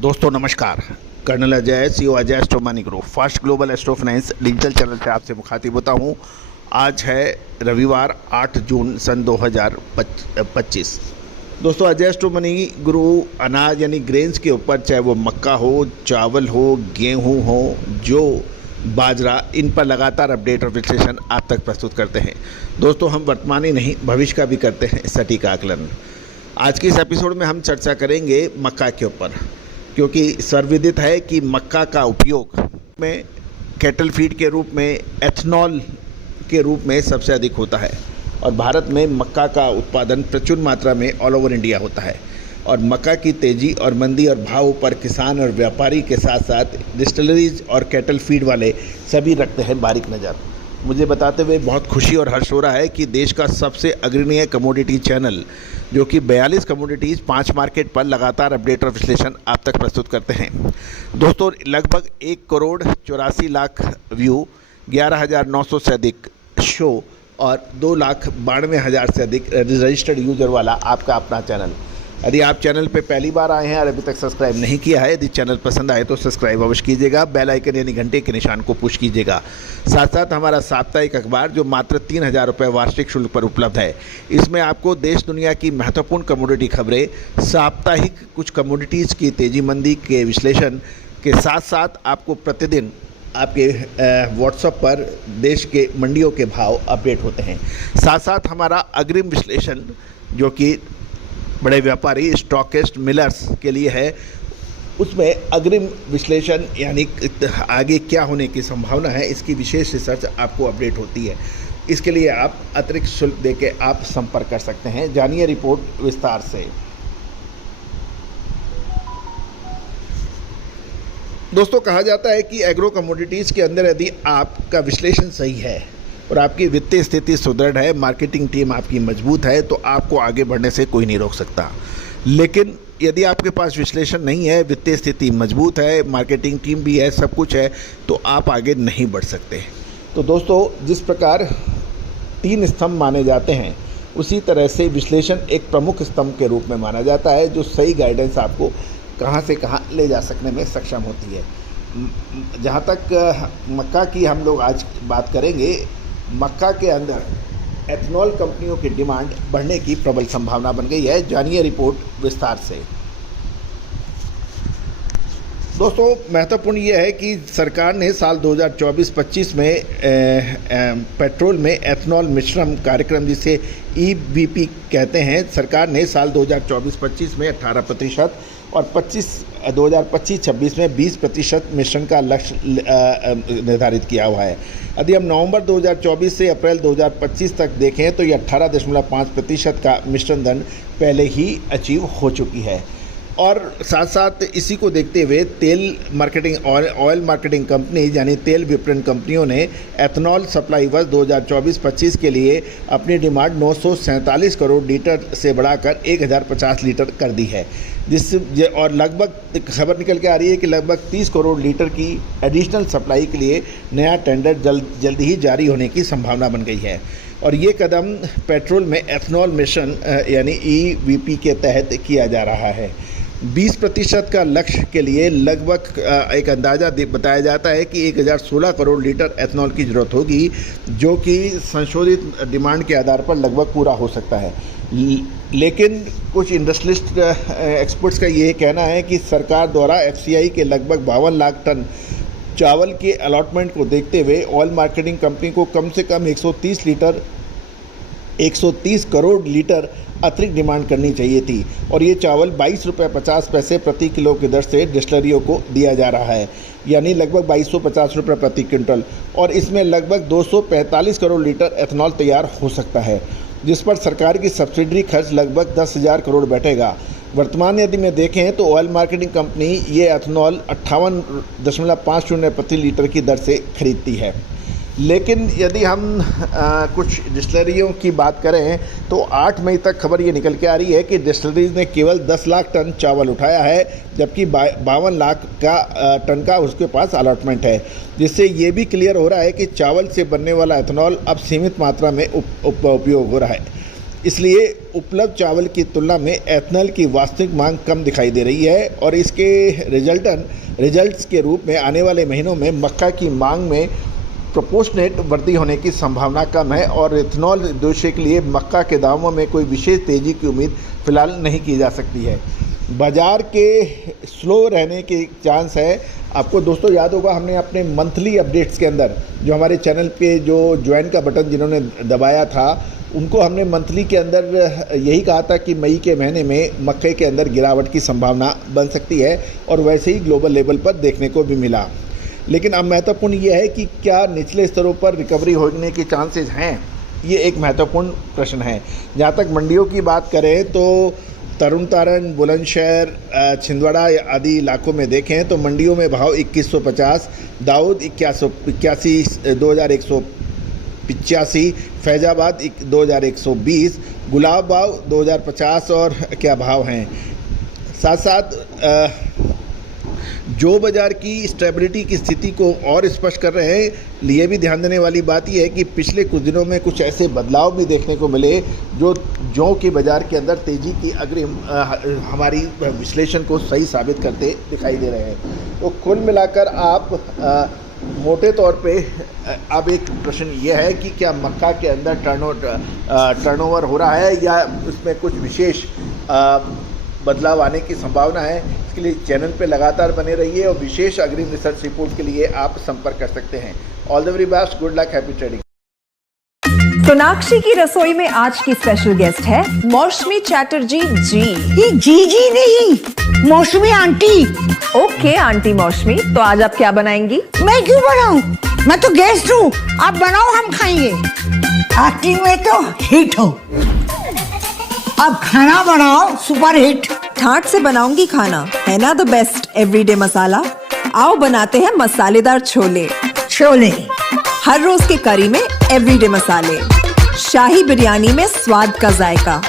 दोस्तों नमस्कार। Colonel Ajay, CEO Ajay astro money group first global astro finance digital channel से आपसे मुखातिब होता हूँ। आज है रविवार 8 जून सन 2025। दोस्तों अजय एस्ट्रो मनी गुरु अनाज यानी ग्रेन्स के ऊपर, चाहे वो मक्का हो, चावल हो, गेहूँ हो, जो बाजरा, इन पर लगातार अपडेट और विश्लेषण आप तक प्रस्तुत करते हैं। दोस्तों हम वर्तमान ही नहीं भविष्य का भी करते हैं सटीक आकलन। आज के इस एपिसोड में हम चर्चा करेंगे मक्का के ऊपर, क्योंकि सर्वविदित है कि मक्का का उपयोग में कैटल फीड के रूप में, एथनॉल के रूप में सबसे अधिक होता है और भारत में मक्का का उत्पादन प्रचुर मात्रा में ऑल ओवर इंडिया होता है। और मक्का की तेज़ी और मंदी और भाव पर किसान और व्यापारी के साथ साथ डिस्टिलरीज और कैटल फीड वाले सभी रखते हैं बारीक नज़र। मुझे बताते हुए बहुत खुशी और हर्ष हो रहा है कि देश का सबसे अग्रणीय कमोडिटी चैनल, जो कि 42 कमोडिटीज़ 5 मार्केट पर लगातार अपडेट और विश्लेषण आप तक प्रस्तुत करते हैं। दोस्तों लगभग 1,84,00,000 व्यू, 11,900 से अधिक शो और 2,92,000 से अधिक रजिस्टर्ड यूज़र वाला आपका अपना चैनल। यदि आप चैनल पे पहली बार आए हैं और अभी तक सब्सक्राइब नहीं किया है, यदि चैनल पसंद आए तो सब्सक्राइब अवश्य कीजिएगा, बेल आइकन यानी घंटे के निशान को पुश कीजिएगा। साथ साथ हमारा साप्ताहिक अखबार जो मात्र 3,000 रुपये वार्षिक शुल्क पर उपलब्ध है, इसमें आपको देश दुनिया की महत्वपूर्ण कमोडिटी खबरें, साप्ताहिक कुछ कमोडिटीज़ की तेज़ी मंदी के विश्लेषण के साथ साथ आपको प्रतिदिन आपके व्हाट्सएप पर देश के मंडियों के भाव अपडेट होते हैं। साथ साथ हमारा अग्रिम विश्लेषण जो कि बड़े व्यापारी, स्टॉकिस्ट, मिलर्स के लिए है, उसमें अग्रिम विश्लेषण यानी आगे क्या होने की संभावना है, इसकी विशेष रिसर्च आपको अपडेट होती है। इसके लिए आप अतिरिक्त शुल्क देके आप संपर्क कर सकते हैं। जानिए रिपोर्ट विस्तार से। दोस्तों कहा जाता है कि एग्रो कमोडिटीज़ के अंदर यदि आपका विश्लेषण सही है और आपकी वित्तीय स्थिति सुदृढ़ है, मार्केटिंग टीम आपकी मजबूत है, तो आपको आगे बढ़ने से कोई नहीं रोक सकता। लेकिन यदि आपके पास विश्लेषण नहीं है, वित्तीय स्थिति मजबूत है, मार्केटिंग टीम भी है, सब कुछ है, तो आप आगे नहीं बढ़ सकते। तो दोस्तों जिस प्रकार 3 स्तंभ माने जाते हैं, उसी तरह से विश्लेषण एक प्रमुख स्तंभ के रूप में माना जाता है, जो सही गाइडेंस आपको कहाँ से कहाँ ले जा सकने में सक्षम होती है। जहाँ तक मक्का की हम लोग आज बात करेंगे, मक्का के अंदर एथनॉल कंपनियों की डिमांड बढ़ने की प्रबल संभावना बन गई है। जानिए रिपोर्ट विस्तार से। दोस्तों महत्वपूर्ण यह है कि सरकार ने साल 2024-25 में पेट्रोल में एथनॉल मिश्रण कार्यक्रम, जिसे EBP कहते हैं, सरकार ने साल 2024-25 में 18% और 2025-26 में 20% मिश्रण का लक्ष्य निर्धारित किया हुआ है। यदि हम नवंबर 2024 से अप्रैल 2025 तक देखें तो ये 18.5% का मिश्रण दर पहले ही अचीव हो चुकी है। और साथ साथ इसी को देखते हुए तेल मार्केटिंग ऑयल मार्केटिंग कंपनी यानी तेल विपणन कंपनियों ने एथनॉल सप्लाई वर्ष 2024-25 के लिए अपनी डिमांड 947 करोड़ लीटर से बढ़ाकर 1,050 लीटर कर दी है, जिससे और लगभग खबर निकल के आ रही है कि लगभग 30 करोड़ लीटर की एडिशनल सप्लाई के लिए नया टेंडर जल्द ही जारी होने की संभावना बन गई है। और ये कदम पेट्रोल में एथनॉल मिश्रण यानी EBP के तहत किया जा रहा है। 20% का लक्ष्य के लिए लगभग एक अंदाज़ा बताया जाता है कि 1,016 करोड़ लीटर एथनॉल की ज़रूरत होगी, जो कि संशोधित डिमांड के आधार पर लगभग पूरा हो सकता है। लेकिन कुछ इंडस्ट्रियलिस्ट एक्सपर्ट्स का ये कहना है कि सरकार द्वारा FCI के लगभग 52 लाख टन चावल के अलॉटमेंट को देखते हुए ऑयल मार्केटिंग कंपनी को कम से कम 130 करोड़ लीटर अतिरिक्त डिमांड करनी चाहिए थी। और ये चावल 22 रुपये 50 पैसे प्रति किलो की दर से डिस्टिलरियों को दिया जा रहा है, यानी लगभग 2250 रुपये प्रति क्विंटल। और इसमें लगभग 245 करोड़ लीटर एथनॉल तैयार हो सकता है, जिस पर सरकार की सब्सिडरी खर्च लगभग 10,000 करोड़ बैठेगा। वर्तमान यदि में देखें तो ऑयल मार्केटिंग कंपनी ये एथनॉल 58.50 प्रति लीटर की दर से खरीदती है। लेकिन यदि हम कुछ डिस्टिलरियों की बात करें तो 8 मई तक खबर ये निकल के आ रही है कि डिस्टिलरीज ने केवल 10 लाख टन चावल उठाया है, जबकि 52 लाख टन का उसके पास अलॉटमेंट है, जिससे ये भी क्लियर हो रहा है कि चावल से बनने वाला एथनॉल अब सीमित मात्रा में उपयोग हो रहा है। इसलिए उपलब्ध चावल की तुलना में एथेनॉल की वास्तविक मांग कम दिखाई दे रही है और इसके रिजल्ट्स के रूप में आने वाले महीनों में मक्का की मांग में प्रोपोर्शनेट वृद्धि होने की संभावना कम है और एथेनॉल उद्देश्य के लिए मक्का के दामों में कोई विशेष तेज़ी की उम्मीद फिलहाल नहीं की जा सकती है। बाज़ार के स्लो रहने के चांस है। आपको दोस्तों याद होगा, हमने अपने मंथली अपडेट्स के अंदर जो हमारे चैनल पे जो ज्वाइन का बटन जिन्होंने दबाया था उनको हमने मंथली के अंदर यही कहा था कि मई के महीने में मक्के के अंदर गिरावट की संभावना बन सकती है और वैसे ही ग्लोबल लेवल पर देखने को भी मिला। लेकिन अब महत्वपूर्ण ये है कि क्या निचले स्तरों पर रिकवरी होने के चांसेस हैं, ये एक महत्वपूर्ण प्रश्न है। जहाँ तक मंडियों की बात करें तो तरुण तारण, बुलंदशहर, छिंदवाड़ा आदि इलाकों में देखें तो मंडियों में भाव 2150, दाऊद 2185, फैज़ाबाद 2120, गुलाब भाव 2050 और क्या भाव हैं। साथ साथ जो बाज़ार की स्टेबिलिटी की स्थिति को और स्पष्ट कर रहे हैं, लिए भी ध्यान देने वाली बात यह है कि पिछले कुछ दिनों में कुछ ऐसे बदलाव भी देखने को मिले जो कि बाज़ार के अंदर तेज़ी की अग्रिम हमारी विश्लेषण को सही साबित करते दिखाई दे रहे हैं। तो कुल मिलाकर आप मोटे तौर पे अब एक प्रश्न यह है कि क्या मक्का के अंदर टर्नओवर हो रहा है या उसमें कुछ विशेष बदलाव आने की संभावना है। इसके लिए चैनल पे लगातार बने रहिए और विशेष अग्रिम रिसर्च रिपोर्ट के लिए आप संपर्क कर सकते हैं। All the very best, good luck, happy trading. Sonakshi की रसोई में आज की स्पेशल गेस्ट है मौसमी चैटर्जी जी। ये जी नहीं, मौसमी आंटी। ओके आंटी मौसमी, तो आज आप क्या बनाएंगी? मैं क्यों बनाऊं? मैं तो गेस्ट हूँ, आप बनाओ, हम खाएंगे। एक्टिंग में तो हिट हो, अब खाना बनाओ सुपर हिट। ठाट से बनाऊंगी खाना, है ना द बेस्ट एवरीडे मसाला। आओ बनाते हैं मसालेदार छोले। हर रोज के करी में एवरीडे मसाले, शाही बिरयानी में स्वाद का जायका।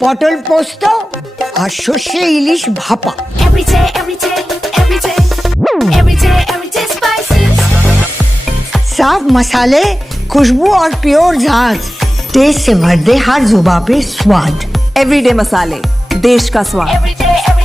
पटल पोस्तो और शुष्य इलिश भापा। साफ मसाले, खुशबू और प्योर झांझ, टेस्ट से भर दे हर जुबान पे स्वाद। एवरीडे मसाले, देश का स्वाद।